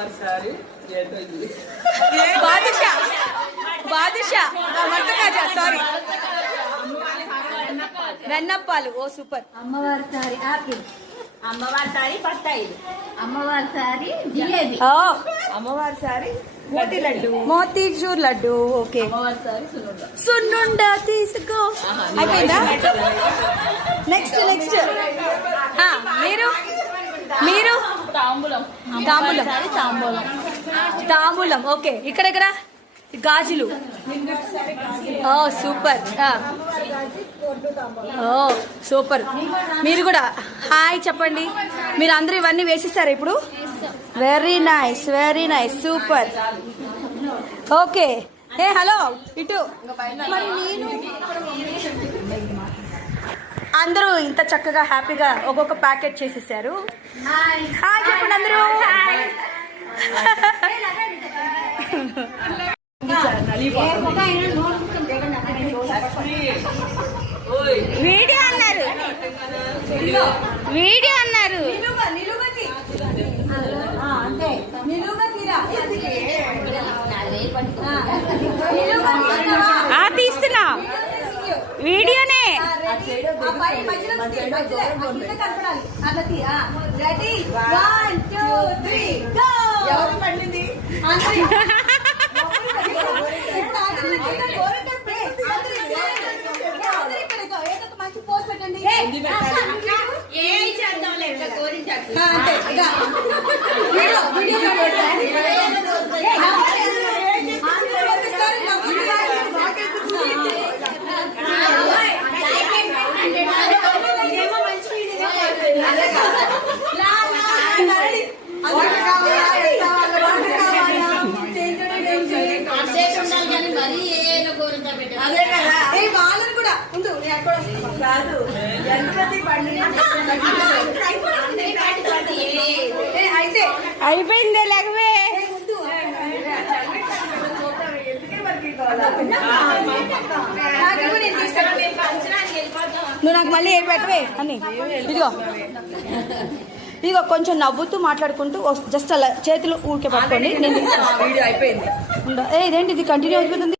అమ్మవారి సారీ బాదుషా బాదుషా మట్ట కాజా సారీ వెన్నప్పాలు. ఓ సూపర్. అమ్మవారి sorry apple, అమ్మవారి సారీ బత్తాయి, అమ్మవారి సారీ జిలేబీ, అమ్మవారి సారీ మోతి లడ్డు, మోతీచూర్ లడ్డు. ఓకే. అమ్మవారి సారీ సున్నుండ తీసుకో. అయిపోయిందా? నెక్స్ట్ నెక్స్ట్ మీరు మీరు తాంబూలం, తాంబూలం తాంబూలం, తాంబూలం. ఓకే. ఇక్కడ గాజులు. ఓ సూపర్. ఓ సూపర్. మీరు కూడా హాయ్ చెప్పండి. మీరు అందరూ ఇవన్నీ వేసిస్తారా ఇప్పుడు? Very nice, very nice, super. Okay. ఏ హలో ఇటు. మరి నేను అందరూ ఇంత చక్కగా హ్యాపీగా ఒక్కొక్క ప్యాకెట్ చేసేసారు. హాయ్ చెప్పండి అందరూ. వీడియో అన్నారు, వీడియో అన్నారు. తీస్తున్నా వీడియోనే. ఎవరు పండింది? వాళ్ళని కూడా ముందు కాదు అయితే అయిపోయిందే లేకవే. నువ్వు నాకు మళ్ళీ ఏం పెట్టవే అని. ఇదిగో కొంచెం నవ్వుతూ మాట్లాడుకుంటూ జస్ట్ అలా చేతులు ఊరికే పట్టుకోండి. నేను వీడియో అయిపోయింది. ఇదేంటి ఇది కంటిన్యూ అయిపోతుంది.